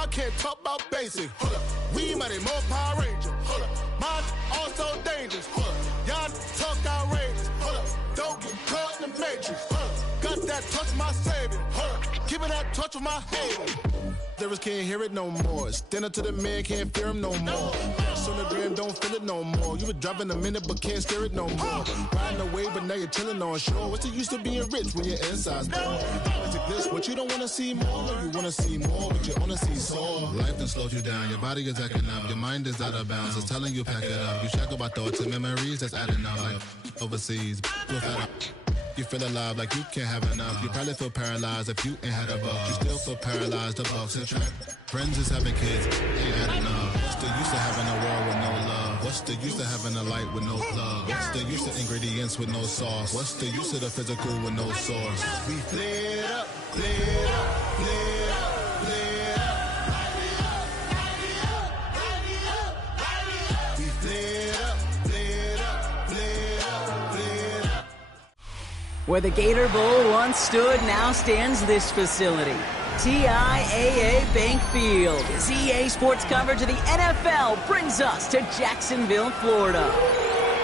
y'all can't talk about basic. Hold up. We mighty more Power Ranger. Hold up. Mine also dangerous. Hold up. Y'all talk outrageous. Hold up. Don't get caught in the matrix. Hold up. Got that touch my savior. Hold up. Giving that touch with my hater. Lyrics can't hear it no more. Stand up to the man, can't fear him no more. So the dream don't feel it no more. You were driving a minute but can't steer it no more. Riding away but now you're chilling on shore. What's the use of being rich when your inside's poor? It's like this, but you don't want to see more. You want to see more, but you want to see sore. Life done slowed you down. Your body is acting up. Your mind is out of bounds. It's telling you pack it up. You shackle by thoughts and memories that's adding up. Like overseas, you feel alive like you can't have enough. You probably feel paralyzed if you ain't had a buck. You still feel paralyzed, the bucks and track. Friends is having kids, ain't had enough. What's the use of having a world with no love? What's the use of having a light with no plug? What's the use of ingredients with no sauce? What's the use of the physical with no source? We flared up, flared up, flared up, flared up. We flared up, flared up, flared up, flared up. Where the Gator Bowl once stood, now stands this facility. TIAA Bank Field. As EA Sports coverage of the NFL brings us to Jacksonville, Florida.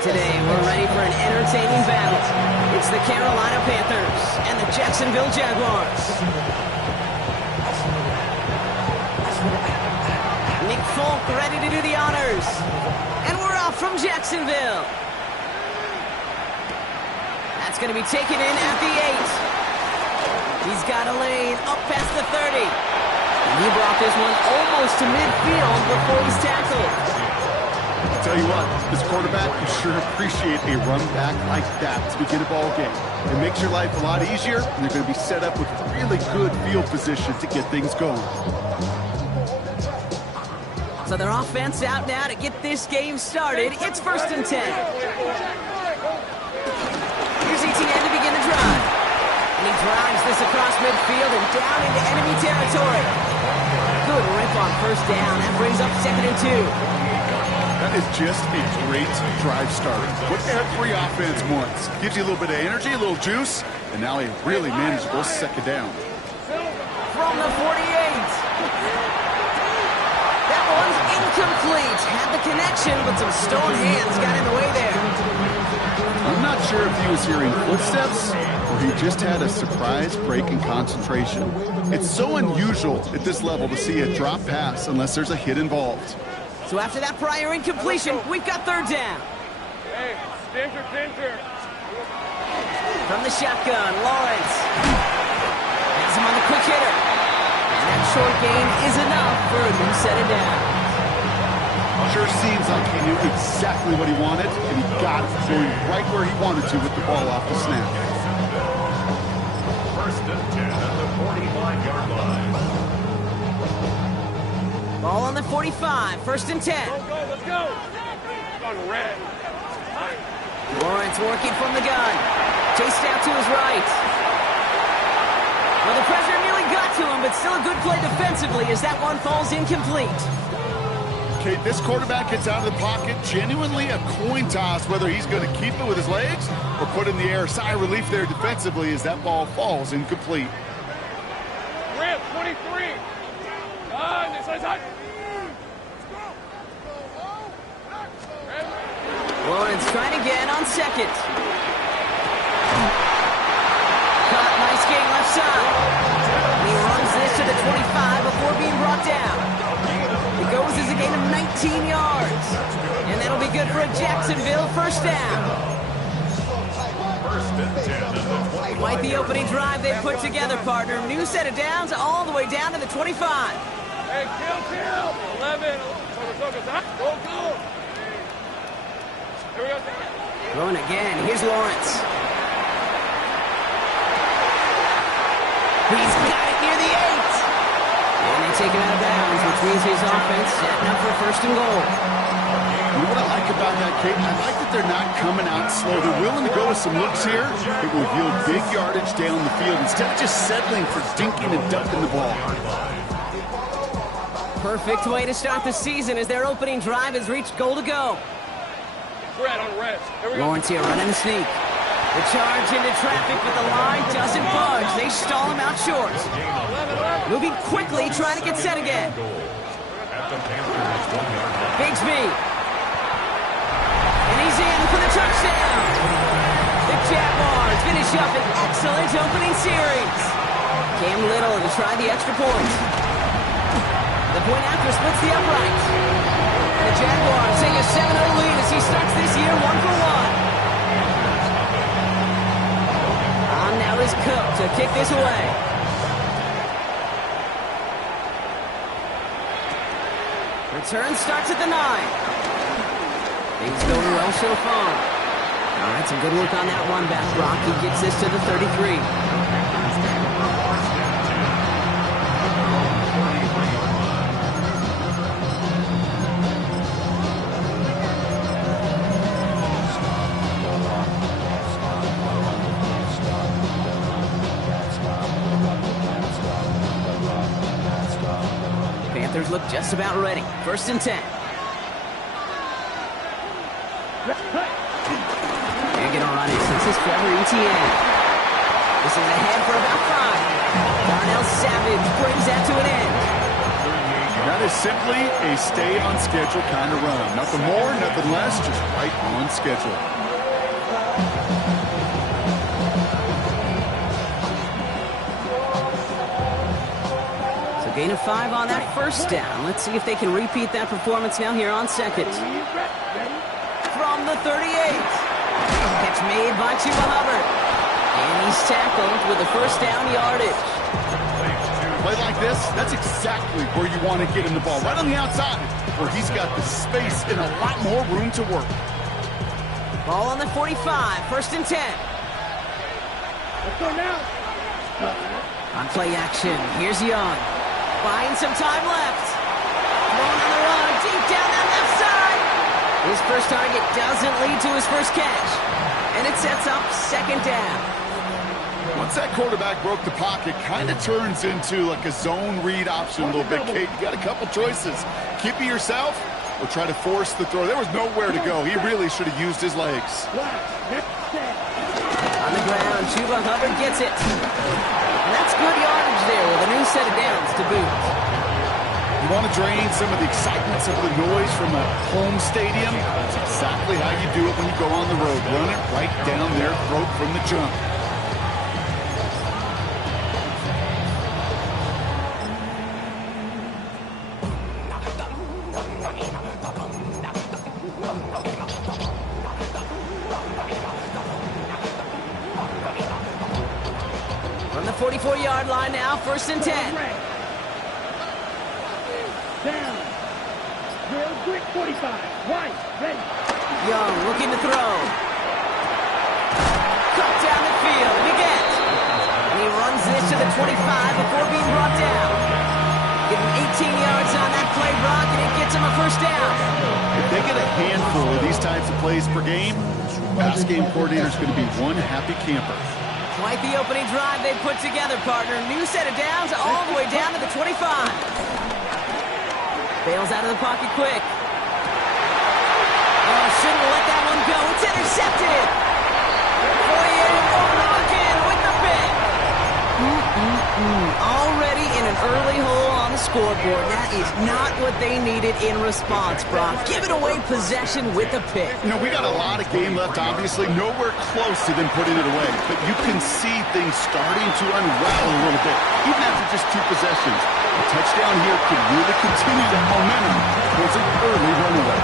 Today, we're ready for an entertaining battle. It's the Carolina Panthers and the Jacksonville Jaguars. Nick Folk ready to do the honors. And we're off from Jacksonville. That's going to be taken in at the 8. He's got a lane up past the 30. And he brought this one almost to midfield before he's tackled. I'll tell you what, this quarterback, you sure appreciate a run back like that to begin a ball game. It makes your life a lot easier, and you're going to be set up with really good field position to get things going. So their offense out now to get this game started. It's 1st and 10. Here's ETN to begin the drive. And he drives this across midfield and down into enemy territory. Good rip on 1st down. That brings up 2nd and 2. That is just a great drive starter. What every offense wants. Gives you a little bit of energy, a little juice, and now a really manageable 2nd down. From the 48. That one's incomplete. Had the connection, but some stone hands got in the way there. I'm not sure if he was hearing footsteps or he just had a surprise break in concentration. It's so unusual at this level to see a drop pass unless there's a hit involved. So after that prior incompletion, we've got 3rd down. Hey, stinker. From the shotgun, Lawrence. Has him on the quick hitter. And that short gain is enough for a new set of downs. Sure seems like he knew exactly what he wanted, and he got it going right where he wanted to with the ball off the snap. 1st and 10 at the 45-yard line. Ball on the 45, 1st and 10. Let's go. On red. Lawrence working from the gun. Chased out to his right. Well, the pressure nearly got to him, but still a good play defensively as that one falls incomplete. Okay, this quarterback gets out of the pocket, genuinely a coin toss whether he's going to keep it with his legs or put it in the air. Sigh of relief there defensively as that ball falls incomplete. Rip, 23. Lawrence trying again on 2nd. Caught, nice gain left side. And he runs this to the 25 before being brought down. It goes as a gain of 19 yards. And that'll be good for a Jacksonville 1st down. 1st and 10 at the 25. Quite the opening drive they've put together, partner. New set of downs all the way down to the 25. Hey, kill. 11. Go. Here we go. Throwing again. Here's Lawrence. He's got it near the 8. And they take him out of bounds, which means his offense setting up for 1st and goal. You know what I like about that, Kate? I like that they're not coming out slow. They're willing to go with some looks here. It will yield big yardage down the field instead of just settling for dinking and dumping the ball. Perfect way to start the season as their opening drive has reached goal to go. Red on red. Lawrence here running the sneak. The charge into traffic, but the line doesn't budge. They stall him out short. 11. Moving quickly, trying to get set again. At the Panthers' 1-yard line. Bigsby. And he's in for the touchdown. The Jaguars finish up an excellent opening series. Cam Little to try the extra point. The point after splits the upright. The Jaguars take a 7-0 lead as he starts this year 1-for-1. On now is Cook to kick this away. Return starts at the 9. Things going well so far. All right, some good work on that one back. Brock, he gets this to the 33. Panthers look just about ready. 1st and 10. They're going to run it since it's Trevor Etienne. This is ahead for about 5. Darnell Savage brings that to an end. That is simply a stay-on-schedule kind of run. Nothing more, nothing less, just right on schedule. So gain of 5 on that 1st down. Let's see if they can repeat that performance now here on 2nd. From the 38. Catch made by Chuba Hubbard. And he's tackled with the 1st down yardage. Play like this, that's exactly where you want to get him the ball. Right on the outside, where he's got the space and a lot more room to work. Ball on the 45. 1st and 10. Let's go now. On play action, here's Young. Buying some time left. Throwing on the run, deep down that left side. His first target doesn't lead to his first catch. And it sets up 2nd down. Once that quarterback broke the pocket, kind of turns into like a zone read option a little bit. Kate, you got a couple choices. Keep it yourself or try to force the throw. There was nowhere to go. He really should have used his legs. On the ground, Chuba Hubbard gets it. And that's good yardage there with a new set of downs to boot. You want to drain some of the excitement, some of the noise from a home stadium? That's exactly how you do it when you go on the road. Run it right down their throat from the jump. From the 44-yard line now, 1st and 10. Down. Real quick 45. Right. Ready. Young looking to throw. Cut down the field. Again. And he runs this to the 25 before being brought down. Give him 18 yards on that play, Brock, and it gets him a 1st down. If they get a handful of these types of plays per game, pass game coordinator is going to be one happy camper. Quite the opening drive they put together, partner. New set of downs all the way down to the 25. Bails out of the pocket quick. Oh, shouldn't have let that one go. It's intercepted. Foyer again with the pick. Already in an early hole on the scoreboard. That is not what they needed in response, Brock. Giving away possession with the pick. You know, we got a lot of game left, obviously. Nowhere close to them putting it away. But you can see things starting to unravel a little bit, even after just 2 possessions. A touchdown here could really continue that momentum towards an early runaway.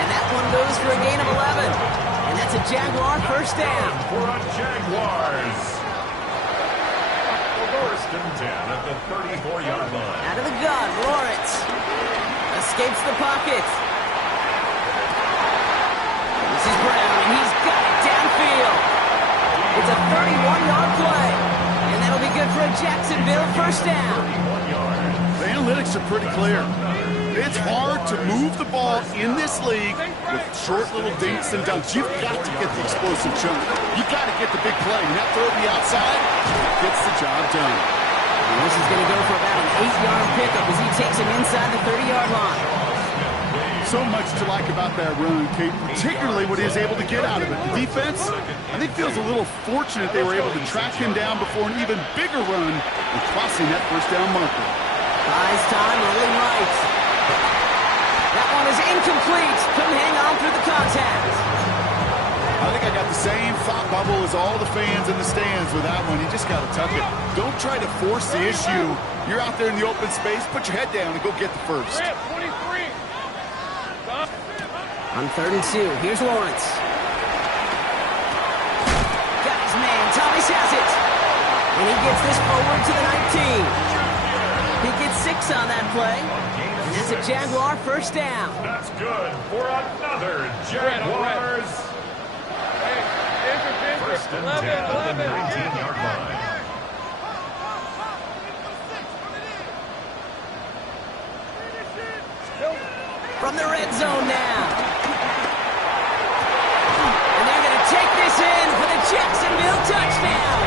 And that one goes for a gain of 11. And that's a Jaguar 1st down. For a Jaguars. 1st and 10 at the 34-yard line. Out of the gun, Lawrence escapes the pocket. This is Brown, and he's got it downfield. It's a 31-yard play, and that'll be good for a Jacksonville 1st down. The analytics are pretty clear. It's hard to move the ball in this league with short little dinks and dunks. You've got to get the explosive chunk. You've got to get the big play. And that throw to the outside gets the job done. And this is going to go for about an 8-yard pickup as he takes him inside the 30-yard line. So much to like about that run, Kate, particularly what he was able to get out of it. The defense, I think, feels a little fortunate they were able to track him down before an even bigger run and crossing that first down marker. Buys time, rolling right. That one is incomplete. Couldn't hang on through the contact. I think I got the same thought bubble as all the fans in the stands with that one. You just got to tuck it. Don't try to force the issue. You're out there in the open space. Put your head down and go get the first. 23. On 3rd and 2, here's Lawrence. Got his man, Thomas has it. And he gets this forward to the 19. He gets 6 on that play. And that's a Jaguar first down. That's good for another Jaguars. First and 10 at the 19-yard line. From the red zone now. And they're going to take this in for the Jacksonville touchdown.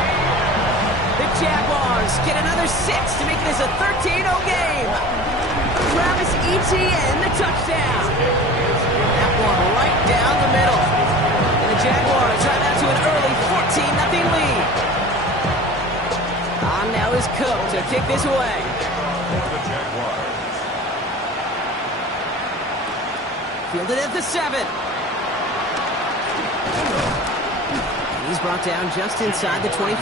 The Jaguars get another 6 to make this a 13-0 game. Travis Etienne, the touchdown. That one right down the middle. And the Jaguars drive out to an early 14-0 lead. On now is Cook to kick this away. For the Jaguars. Fielded at the 7. And he's brought down just inside the 25.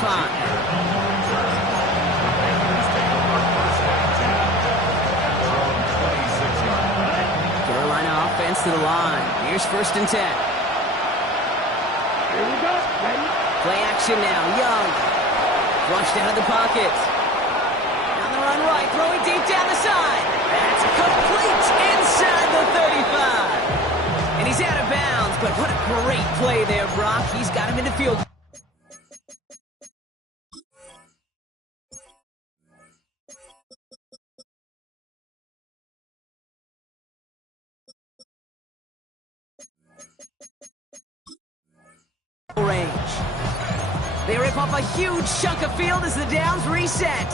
Carolina offense to the line. Here's 1st and 10. Here we go. Ready? Play action now. Young. Flushed out of the pocket. On the run right. Throwing deep down the side. That's complete inside the 35. And he's out of bounds, but what a great play there, Brock. He's got him in the field. Range. They rip off a huge chunk of field as the downs reset.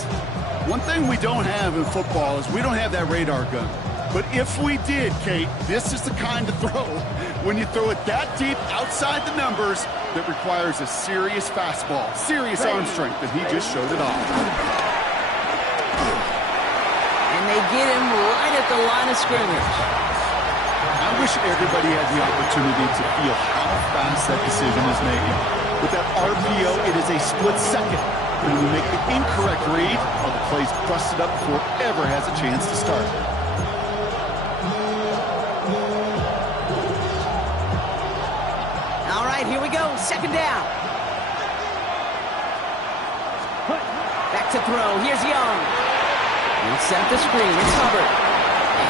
One thing we don't have in football is we don't have that radar gun. But if we did, Kate, this is the kind of throw, when you throw it that deep outside the numbers, that requires a serious fastball, serious arm strength, and he just showed it off. And they get him right at the line of scrimmage. I wish everybody had the opportunity to feel how fast that decision is made. With that RPO, it is a split second. When we make the incorrect read, the play's busted up before it ever has a chance to start. All right, here we go. 2nd down. Back to throw. Here's Young. And set the screen. It's Hubbard.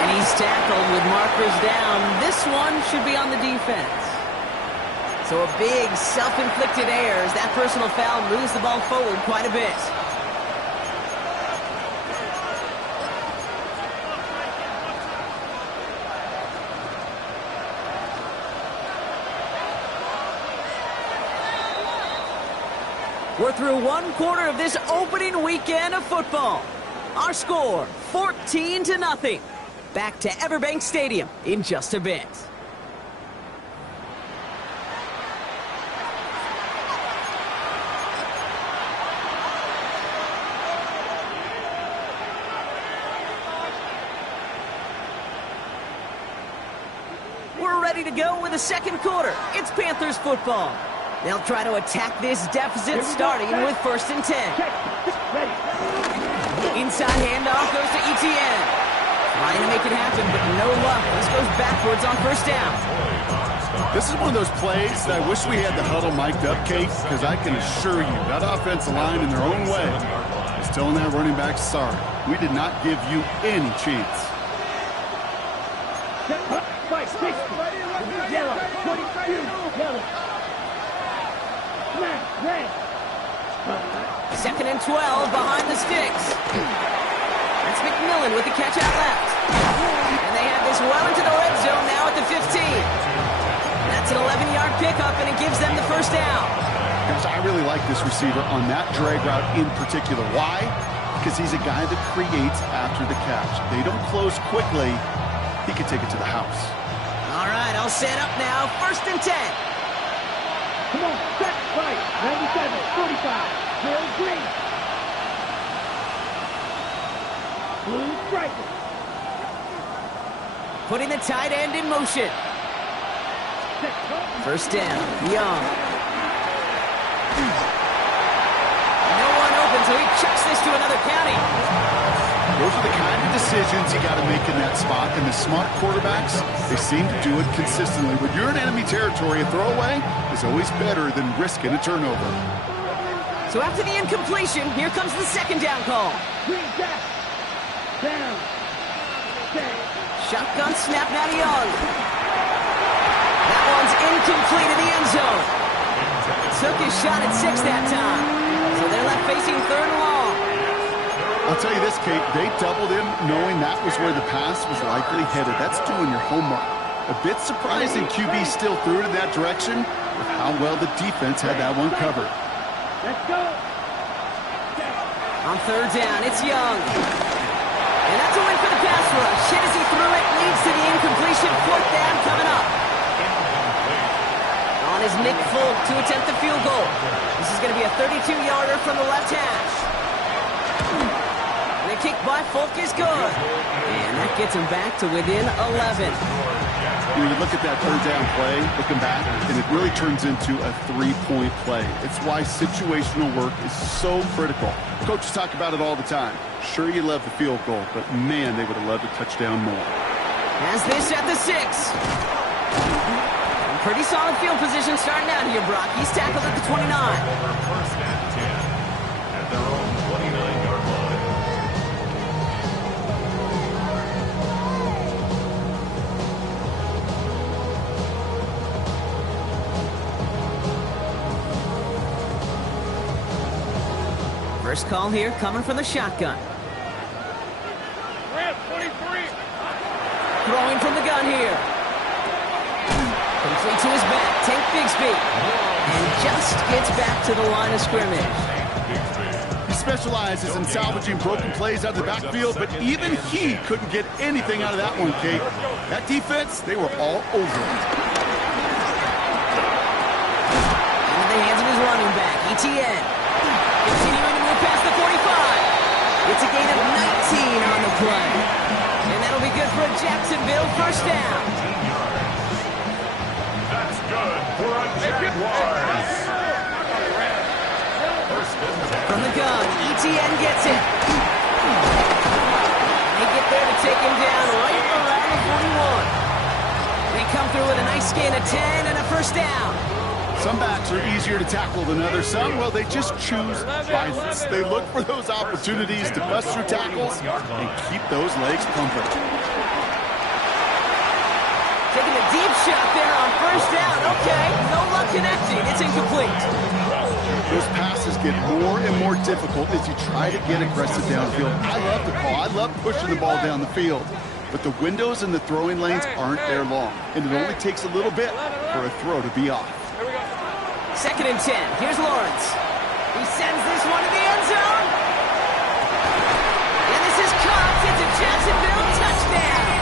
And he's tackled with markers down. This one should be on the defense. So a big self-inflicted error as that personal foul moves the ball forward quite a bit. We're through 1 quarter of this opening weekend of football. Our score, 14-0. Back to Everbank Stadium in just a bit. We're ready to go with the 2nd quarter. It's Panthers football. They'll try to attack this deficit starting with 1st and 10. Ready. Inside handoff goes to Etienne. Trying to make it happen, but no luck. This goes backwards on 1st down. This is one of those plays that I wish we had the huddle mic'd up, Kate, because I can assure you that offensive line in their own way is telling that running back, sorry, we did not give you any chance. Fight, 60. Yellow. 22. Yellow. Red. 2nd and 12 behind the sticks. That's McMillan with the catch out left. And they have this well into the red zone now at the 15. That's an 11-yard pickup, and it gives them the 1st down. Gosh, I really like this receiver on that drag route in particular. Why? Because he's a guy that creates after the catch. They don't close quickly. He could take it to the house. All set up now, 1st and 10. Come on, set, right. 97, 45. Bill Green. Blue striker. Putting the tight end in motion. Set, cut. 1st down, Young. No one open, so he chucks this to another county. Those are the kind of decisions you got to make in that spot. And the smart quarterbacks, they seem to do it consistently. When you're in enemy territory, a throwaway is always better than risking a turnover. So after the incompletion, here comes the 2nd down call. Green jack. Down. Set. Shotgun snap now to Young. That one's incomplete in the end zone. Took his shot at 6 that time. So they're left facing 3rd and long. I'll tell you this, Kate, they doubled him knowing that was where the pass was likely headed. That's doing your homework. A bit surprising QB still threw it in that direction with how well the defense had that one covered. Let's go. On 3rd down, it's Young. And that's a win for the pass rush. Hit as he threw it, leads to the incompletion. 4th down coming up. On is Nick Folk to attempt the field goal. This is going to be a 32-yarder from the left hash. The kick by Folk is good. And that gets him back to within 11. You look at that 3rd down play, looking back, and it really turns into a 3-point play. It's why situational work is so critical. Coaches talk about it all the time. Sure, you love the field goal, but man, they would have loved a touchdown more. Has this at the 6. Pretty solid field position starting out here, Brock. He's tackled at the 29. 1st and 10 at their own 29-yard line. First call here coming from the shotgun. Red 23. Throwing from the gun here. Complete to his back. Tank Bigsby. And just gets back to the line of scrimmage. He specializes in salvaging broken plays out of the backfield, but even he couldn't get anything out of that one, Kate. That defense, they were all over it. Into the hands of his running back, ETN. Continuing to move past the 45. It's a gain of 19 on the play. And that'll be good for a Jacksonville 1st down. That's good for a Jaguars. 1st and 10. From the gun, ETN gets it. They get there to take him down right around the 41. They come through with a nice gain of 10 and a 1st down. Some backs are easier to tackle than others. Some, well, they just choose violence. They look for those opportunities to bust through tackles and keep those legs pumping. Taking a deep shot there on 1st down. Okay, no luck connecting. It's incomplete. Those passes get more and more difficult as you try to get aggressive downfield. I love the call. I love pushing the ball down the field. But the windows in the throwing lanes aren't there long, and it only takes a little bit for a throw to be off. 2nd and 10. Here's Lawrence. He sends this one to the end zone. And this is caught. It's a Jacksonville touchdown.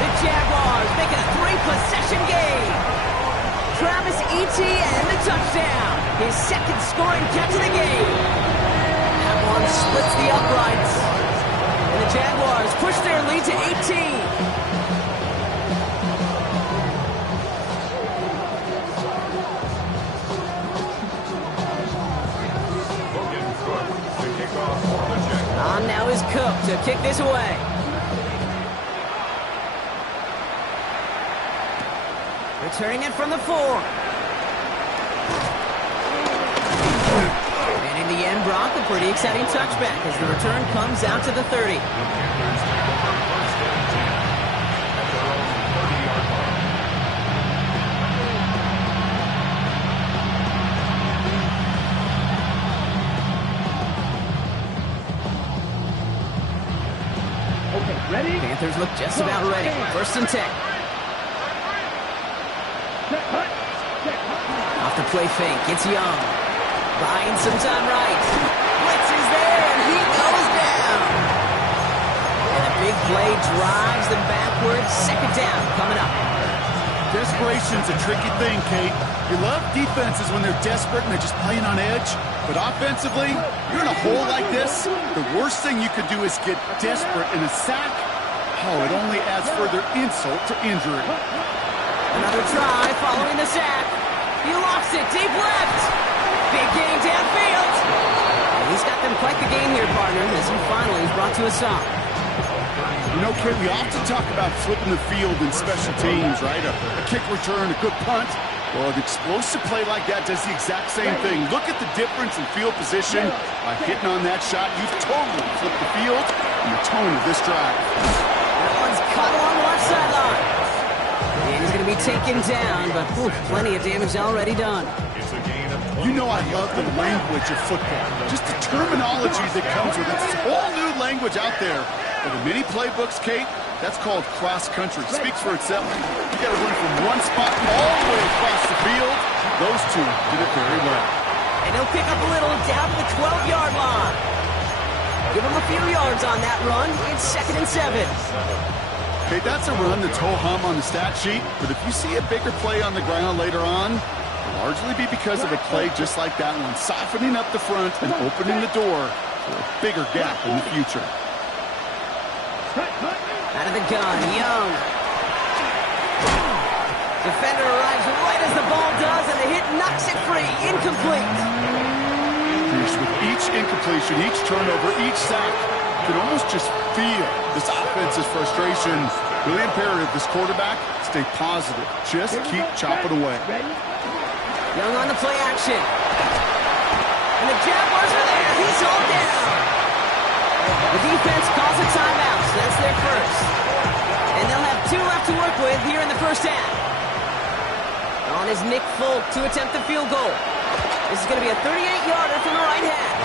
The Jaguars make it a 3-possession game. Travis Etienne, the touchdown. His 2nd scoring catch of the game. That one splits the uprights. And the Jaguars push their lead to 18. On now is Cook to kick this away. Returning it from the 4. And in the end, Brock, a pretty exciting touchback as the return comes out to the 30. Ready? Panthers look just about ready. 1st and 10. Off the play fake, it's Young. Buying some time right. Blitz is there, and he goes down. And a big play drives them backwards. 2nd down coming up. Desperation's a tricky thing, Kate. You love defenses when they're desperate and they're just playing on edge. But offensively, you're in a hole like this, the worst thing you could do is get desperate in a sack. Oh, it only adds further insult to injury. Another try following the sack. He lofts it deep left. Big gain downfield. And he's got them quite the game here, partner, as he finally is brought to a stop. You know, Kate, we often talk about flipping the field in special teams, right? A kick return, a good punt. Well, an explosive play like that does the exact same thing. Look at the difference in field position. By hitting on that shot, you've totally flipped the field and the tone of this drive. That one's caught along the left sideline. And he's going to be taken down, but plenty of damage already done. You know I love the language of football. Just the terminology that comes with it. It's a whole new language out there. But in many playbooks, Kate, that's called cross-country. Speaks for itself. You got to run from one spot all the way across the field. Those two did it very well. And he'll pick up a little down to the 12-yard line. Give him a few yards on that run. It's 2nd and 7. Okay, that's a run that's ho-hum on the stat sheet. But if you see a bigger play on the ground later on, it'll largely be because of a play just like that one, softening up the front and opening the door for a bigger gap in the future. Out of the gun, Young. Defender arrives right as the ball does, and the hit knocks it free. Incomplete. Pierce, with each incompletion, each turnover, each sack, you can almost just feel this offense's frustration. Really imperative, this quarterback, stay positive. Just keep chopping away. Young on the play action. And the Jaguars are there. He's all down. The defense calls a timeout, so that's their first. And they'll have 2 left to work with here in the first half. On is Nick Folk to attempt the field goal. This is going to be a 38-yarder from the right half.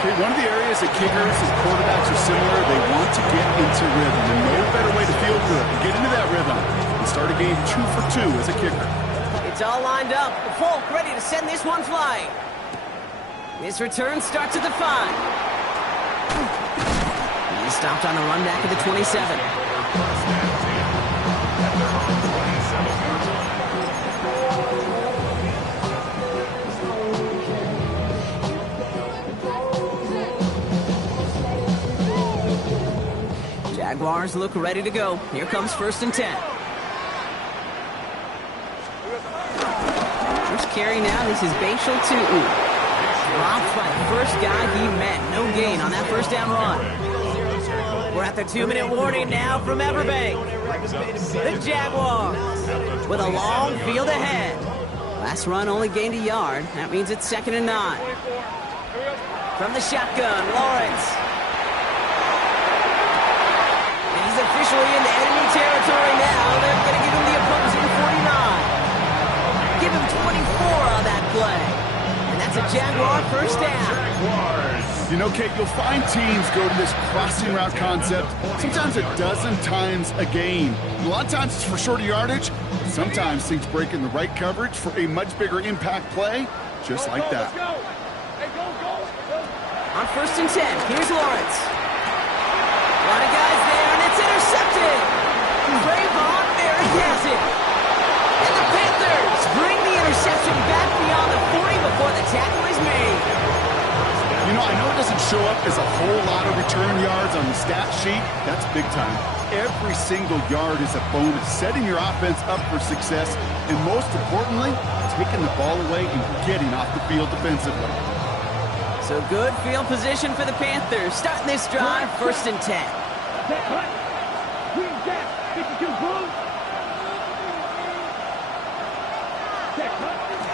Okay, one of the areas that kickers and quarterbacks are similar, they want to get into rhythm. And no better way to feel good than get into that rhythm and start a game 2 for 2 as a kicker. It's all lined up. Folk ready to send this one flying. This return starts at the 5. He's stopped on the run back at the 27. Jaguars look ready to go. Here comes 1st and 10. First carry now, this is Bashal Tootin. Dropped by the first guy he met. No gain on that first down run. We're at the 2-minute warning now from Everbank. The Jaguars with a long field ahead. Last run only gained a yard. That means it's 2nd and 9. From the shotgun, Lawrence. And he's officially into enemy territory now. They're going to give him the opposing 49. Give him 24 on that play. And that's a Jaguar first down. You know, Kate, you'll find teams go to this crossing route concept sometimes a dozen times a game. A lot of times it's for shorter yardage, but sometimes things break in the right coverage for a much bigger impact play, just like that. On 1st and 10, here's Lawrence. A lot of guys there, and it's intercepted. Trayvon Merrick has it. And the Panthers bring the interception back beyond the 40 before the tackle is made. You know, I know it doesn't show up as a whole lot of return yards on the stat sheet. That's big time. Every single yard is a bonus, setting your offense up for success, and most importantly, taking the ball away and getting off the field defensively. So good field position for the Panthers. Starting this drive, 1st and 10.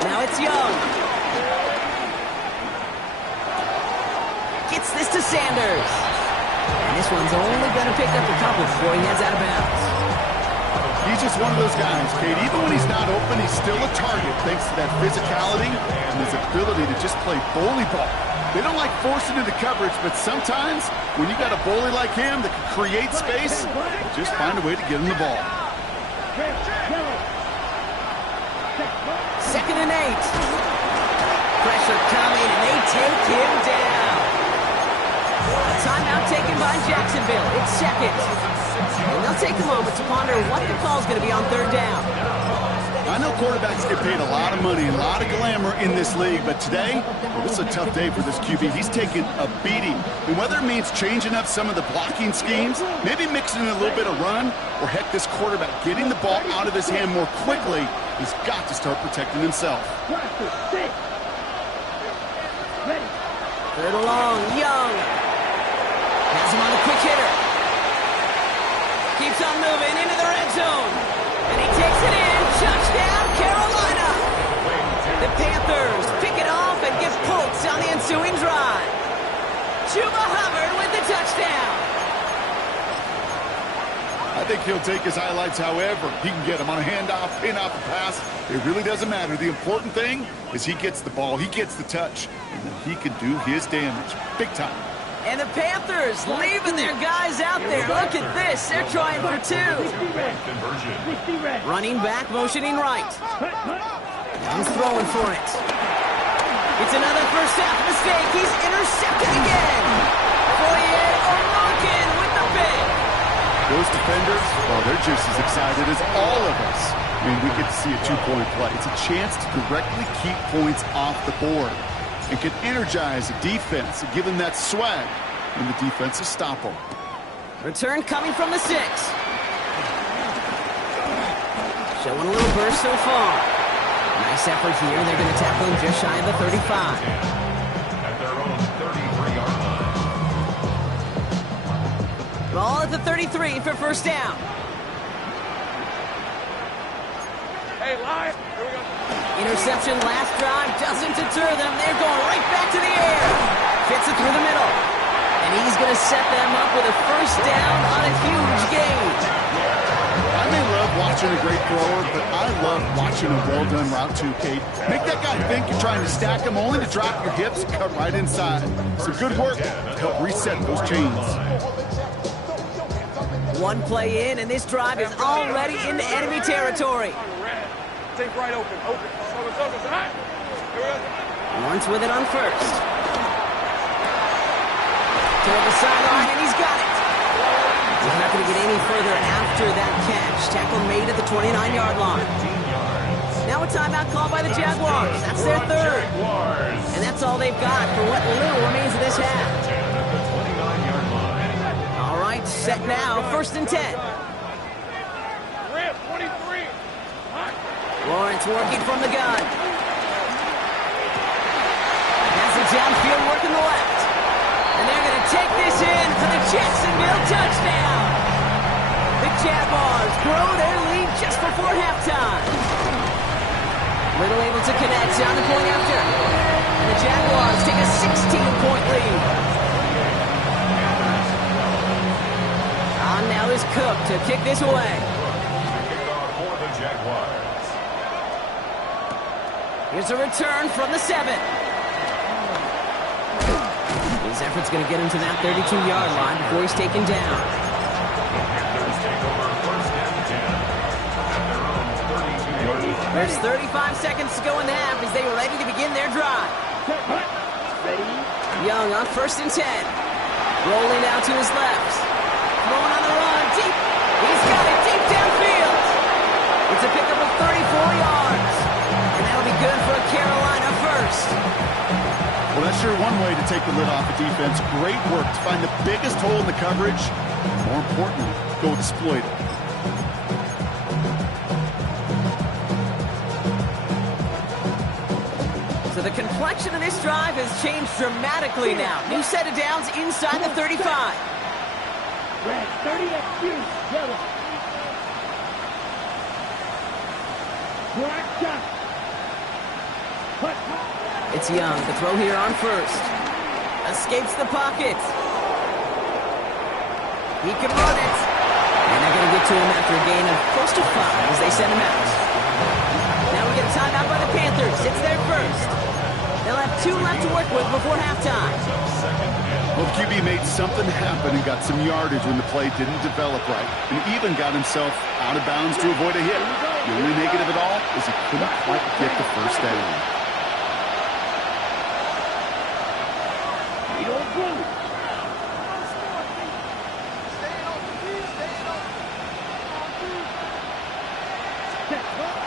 Now it's Young. Gets this to Sanders. And this one's only going to pick up a couple before he heads out of bounds. He's just one of those guys, Kate. Even when he's not open, he's still a target thanks to that physicality and his ability to just play bully ball. They don't like forcing into coverage, but sometimes when you got a bully like him that can create space, just find a way to get him the ball. 2nd and 8. Pressure coming, and they take him down. Timeout taken by Jacksonville. It's seconds. And they'll take a moment to ponder what the call's going to be on third down. I know quarterbacks get paid a lot of money and a lot of glamour in this league, but today, well, this is a tough day for this QB. He's taking a beating. And whether it means changing up some of the blocking schemes, maybe mixing in a little bit of run, or heck, this quarterback getting the ball out of his hand more quickly, he's got to start protecting himself. Third along, Young. Has him on the quick hitter. Keeps on moving into the red zone. And he takes it in. Touchdown, Carolina. The Panthers pick it off and give points on the ensuing drive. Chuba Hubbard with the touchdown. I think he'll take his highlights however he can get them on a handoff, pin off a pass. It really doesn't matter. The important thing is he gets the ball, he gets the touch, and then he can do his damage. Big time. And the Panthers leaving their guys out there. Look at this. They're trying for two. Running back, motioning right. He's throwing for it. It's another first half mistake. He's intercepted again. Foyer O'Rourke with the pick. Those defenders, well, they're just as excited as all of us. I mean, we get to see a two-point play. It's a chance to directly keep points off the board and can energize the defense and give them that swag when the defense is stop them. Return coming from the 6. Showing a little burst so far. Nice effort here. They're going to tackle him just shy of the 35. At their own 33-yard line. Ball at the 33 for first down. Hey, Lion, here we go. Interception last drive doesn't deter them. They're going right back to the air. Fits it through the middle. And he's going to set them up with a first down on a huge gain. I may love watching a great thrower, but I love watching a well-done route too, Kate. Make that guy think you're trying to stack him only to drop your hips and cut right inside. Some good work to help reset those chains. One play in, and this drive is already into enemy territory. Take right open. Lawrence with it on first. Toward the sideline, and he's got it. He's not going to get any further after that catch. Tackle made at the 29-yard line. Now a timeout called by the Jaguars. That's their third. And that's all they've got for what little remains of this half. All right, set now. First and 10. Lawrence working from the gun. Has it downfield working the left. And they're going to take this in for the Jacksonville touchdown. The Jaguars grow their lead just before halftime. Little able to connect on the point after. And the Jaguars take a 16-point lead. On now is Cook to kick this away. For the Jaguars. Here's a return from the 7. His effort's going to get him to that 32-yard line before he's taken down. Panthers take over first and 10 at their own 32-yard line. There's 35 seconds to go in the half as they were ready to begin their drive. Young on first and 10. Rolling out to his left. Throwing on the run. Deep. He's got it deep downfield. It's a pickup of 34 yards. And that'll be good for a Carolina first. Well, that's sure one way to take the lid off the defense. Great work to find the biggest hole in the coverage. More importantly, go exploit it. So the complexion of this drive has changed dramatically now. New set of downs inside the 35. Red, 30 excuse, yellow. Black shot. It's Young, the throw here on first. Escapes the pocket. He can run it. And they're going to get to him after a gain of close to 5 as they send him out. Now we get a timeout by the Panthers. It's their first. They'll have 2 left to work with before halftime. Well, the QB made something happen and got some yardage when the play didn't develop right, and even got himself out of bounds to avoid a hit. The only negative at all is he couldn't quite get the first down.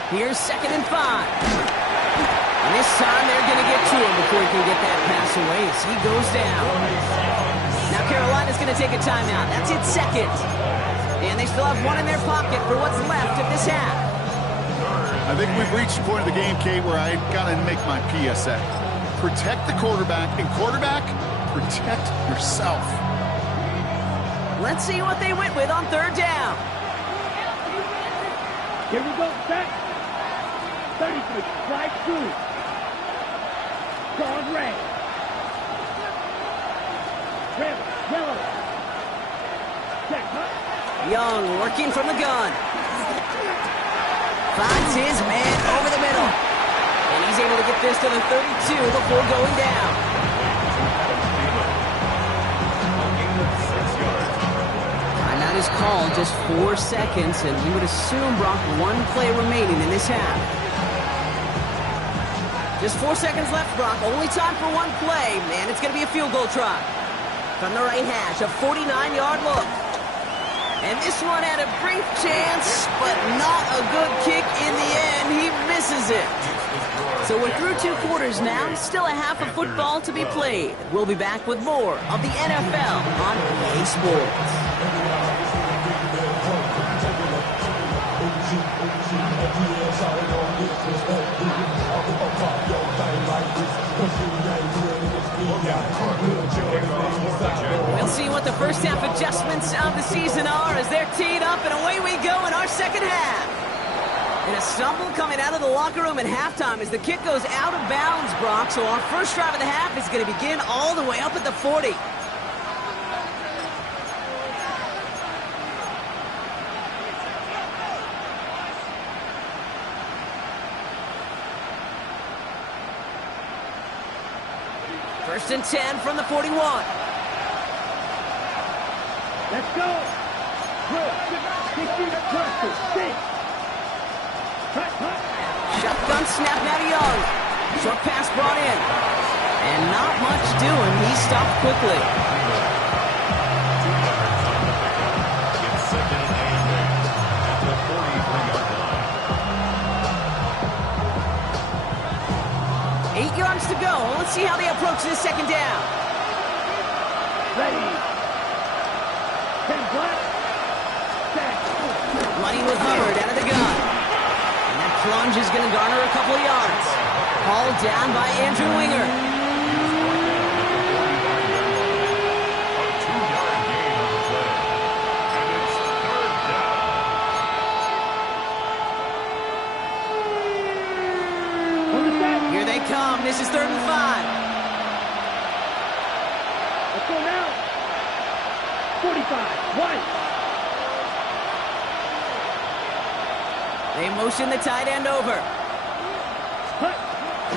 Here's 2nd and 5. And this time they're going to get to him before he can get that pass away as he goes down. Now Carolina's going to take a timeout. That's its 2nd. And they still have one in their pocket for what's left of this half. I think we've reached the point of the game, Kate, where I got to make my PSA. Protect the quarterback, and quarterback, protect yourself. Let's see what they went with on 3rd down. Here we go, set. 33, strike through. Gone red. Red, yellow. Check, huh? Young working from the gun. Finds his man over the middle. And he's able to get this to the 32 before going down. Timeout is called, just 4 seconds, and we would assume, Brock, 1 play remaining in this half. Just 4 seconds left, Brock. Only time for 1 play. Man, it's going to be a field goal try. From the right hash, a 49-yard look. And this one had a brief chance, but not a good kick in the end. He misses it. So we're through 2 quarters now. Still a half of football to be played. We'll be back with more of the NFL on EA Sports. We'll see what the first half adjustments of the season are as they're teed up, and away we go in our second half. And a stumble coming out of the locker room at halftime as the kick goes out of bounds, Brock. So our first drive of the half is going to begin all the way up at the 40. First and 10 from the 41. Let's go. Good. 60, cluster, 6. Cut, cut. Shotgun snap now to Young. Short pass brought in. And not much doing. He stopped quickly. It's 2nd and 8 at the 43-yard line. 8 yards to go. Let's see how they approach this second down. Ready. 10 black. Set. Running with Hubbard out of the gun. And that plunge is going to garner a couple of yards. Hauled down by Andrew Winger. A 2-yard gain on the play. And it's 3rd down. On the set. Here they come. This is 3rd and 5. Let's go now. 45. White. They motion the tight end over. Cut.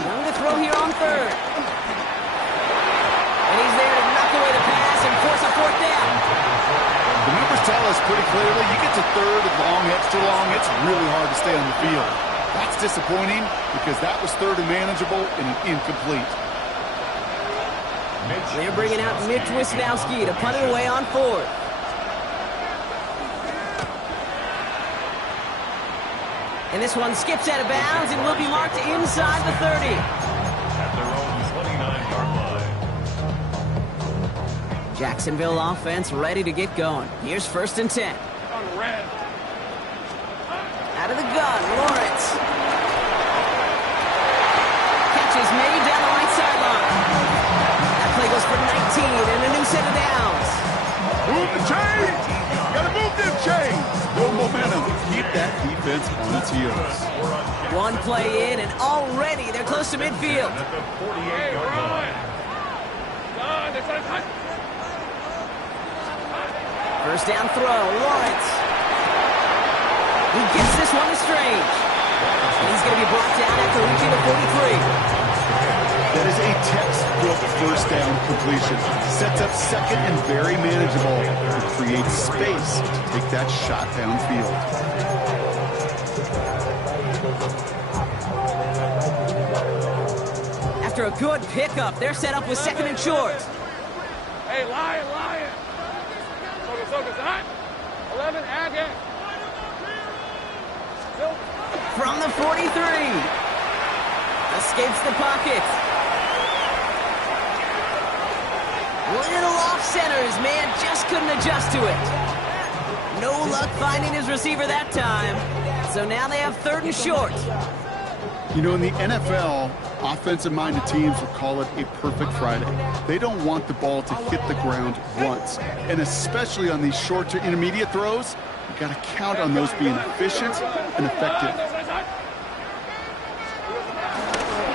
Young to throw here on 3rd. And he's there to knock away the pass and force a 4th down. The numbers tell us pretty clearly, you get to 3rd and long, extra long, it's really hard to stay on the field. That's disappointing because that was 3rd and manageable and an incomplete. They're bringing out Mitch Wisnowski to punt it away on 4th. And this one skips out of bounds and will be marked inside the 30. At their own 29-yard line. Jacksonville offense ready to get going. Here's 1st and 10. On red. Out of the gun, Lawrence. Catch is made down the right sideline. That play goes for 19 and a new set of downs. Move the chains! Gotta move them chains! No momentum. Keep that defense on its heels. 1 play in, and already they're close to midfield. At the 48-yard line. First down throw, Lawrence. He gets this one to Strange. And he's going to be brought down after reaching the 43. That is a textbook first down completion. Sets up 2nd and very manageable to create space to take that shot downfield. After a good pickup, they're set up with 2nd and short. Hey, Lion. Focus, hot. 11, again. From the 43. Escapes the pocket. Little off center. His man just couldn't adjust to it. No luck finding his receiver that time. So now they have 3rd and short. You know, in the NFL, offensive-minded teams will call it a perfect Friday. They don't want the ball to hit the ground once. And especially on these short to intermediate throws, you got to count on those being efficient and effective.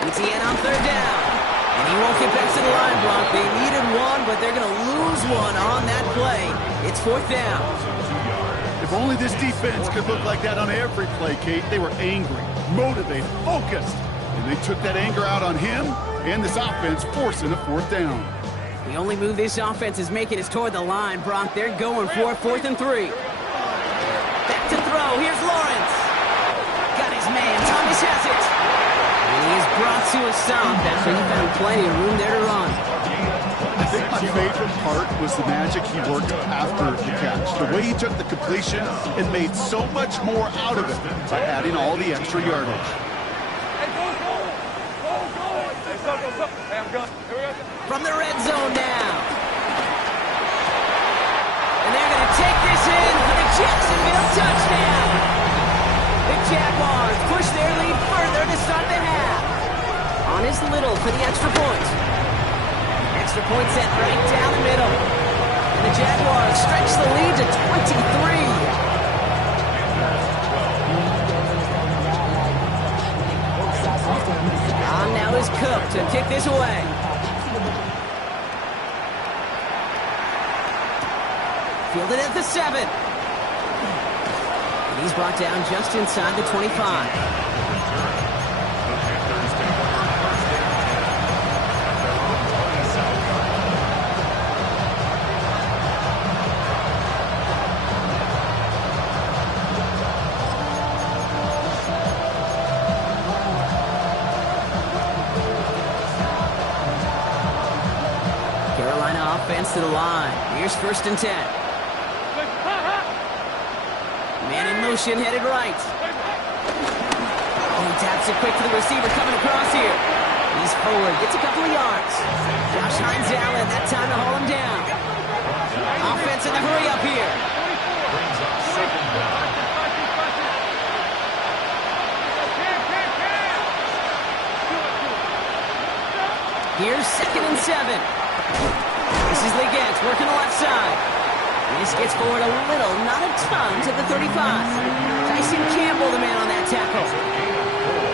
ETN on 3rd down. And he won't get back to the line, Brock. They needed one, but they're going to lose one on that play. It's 4th down. If only this defense could look like that on every play, Kate. They were angry, motivated, focused. And they took that anger out on him and this offense, forcing a 4th down. The only move this offense is making is toward the line, Brock. They're going for 4th and 3. Back to throw. Here's Lawrence. Got his man. Thomas has it. And he is brought to a stop after he found plenty of room there to run. I think my favorite part was the magic he worked after the catch. The way he took the completion and made so much more out of it by adding all the extra yardage. From the red zone now. And they're going to take this in for the Jacksonville touchdown. The Jaguars push their lead further to start the half. On is Little for the extra point. Extra point set right down the middle. And the Jaguars stretch the lead to 23. On now is Cook to kick this away. Fielded at the 7. And he's brought down just inside the 25. Carolina offense to the line. Here's 1st and 10. Man in motion, headed right. Oh, he taps it quick to the receiver coming across here. He's forward, gets a couple of yards. Josh Hines Allen, that time to haul him down. Offense in the hurry up here. Here's 2nd and 7. This is Leggett working the left side. This gets forward a little, not a ton, to the 35. Tyson Campbell, the man on that tackle.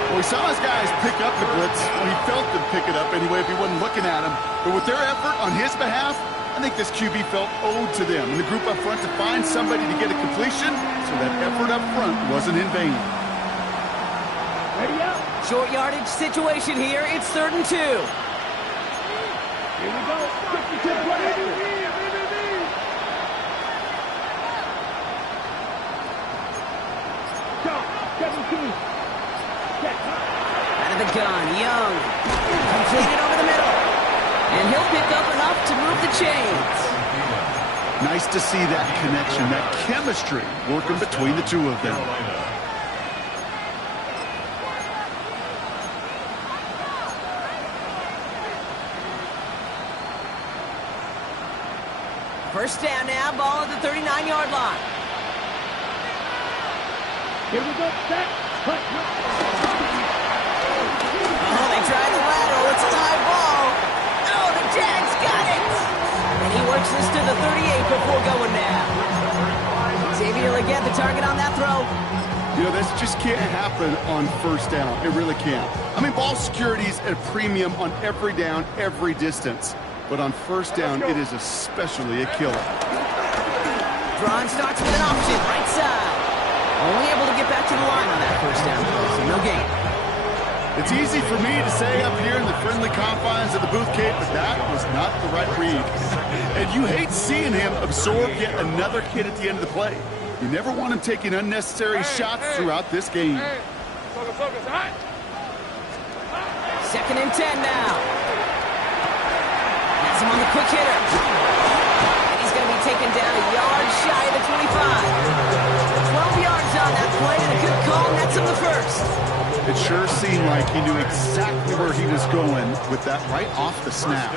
Well, we saw his guys pick up the blitz. Well, he felt them pick it up anyway if he wasn't looking at him. But with their effort on his behalf, I think this QB felt owed to them and the group up front to find somebody to get a completion so that effort up front wasn't in vain. Ready up. Short yardage situation here. It's 3rd and 2. Here we go. 52 play. Out of the gun, Young. Completed over the middle. And he'll pick up enough to move the chains. Nice to see that connection, that chemistry working between the two of them. First down now, ball at the 39-yard line. Here we go. Set. Cut. Oh, they try the lateral. It's a high ball. Oh, the Jags got it. And he works this to the 38 before going down. Xavier Leggett, the target on that throw. You know, this just can't happen on 1st down. It really can't. I mean, ball security's at a premium on every down, every distance. But on 1st down, it is especially a killer. Drive starts with an option, right side. Only able to get back to the line on that 1st down play, so no gain. It's easy for me to say up here in the friendly confines of the booth, Kate, but that was not the right read. And you hate seeing him absorb yet another hit at the end of the play. You never want him taking unnecessary shots throughout this game. 2nd and 10 now. Has him on the quick hitter. And he's going to be taken down a yard shy of the 25. 12 yards on that play and a good call nets him the first. It sure seemed like he knew exactly where he was going with that right off the snap.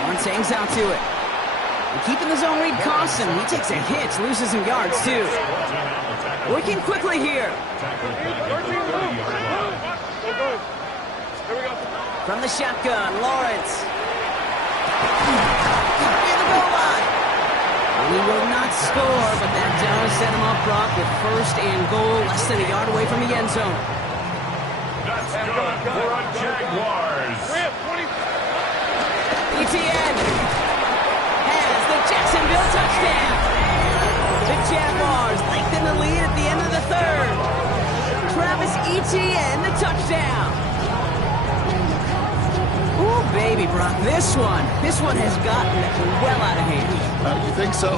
Lawrence hangs out to it. And keeping the zone read costs him. He takes a hit, loses some yards too. Working quickly here. From the shotgun, Lawrence. Near the goal line. He will not score, but that does set him up, Brock, with first and goal, less than a yard away from the end zone. That's good for a Jaguars. ETN has the Jacksonville touchdown. The Jaguars lengthen the lead at the end of the third. Travis Etienne, the touchdown. Ooh, baby, Brock, this one has gotten well out of hand. You think so?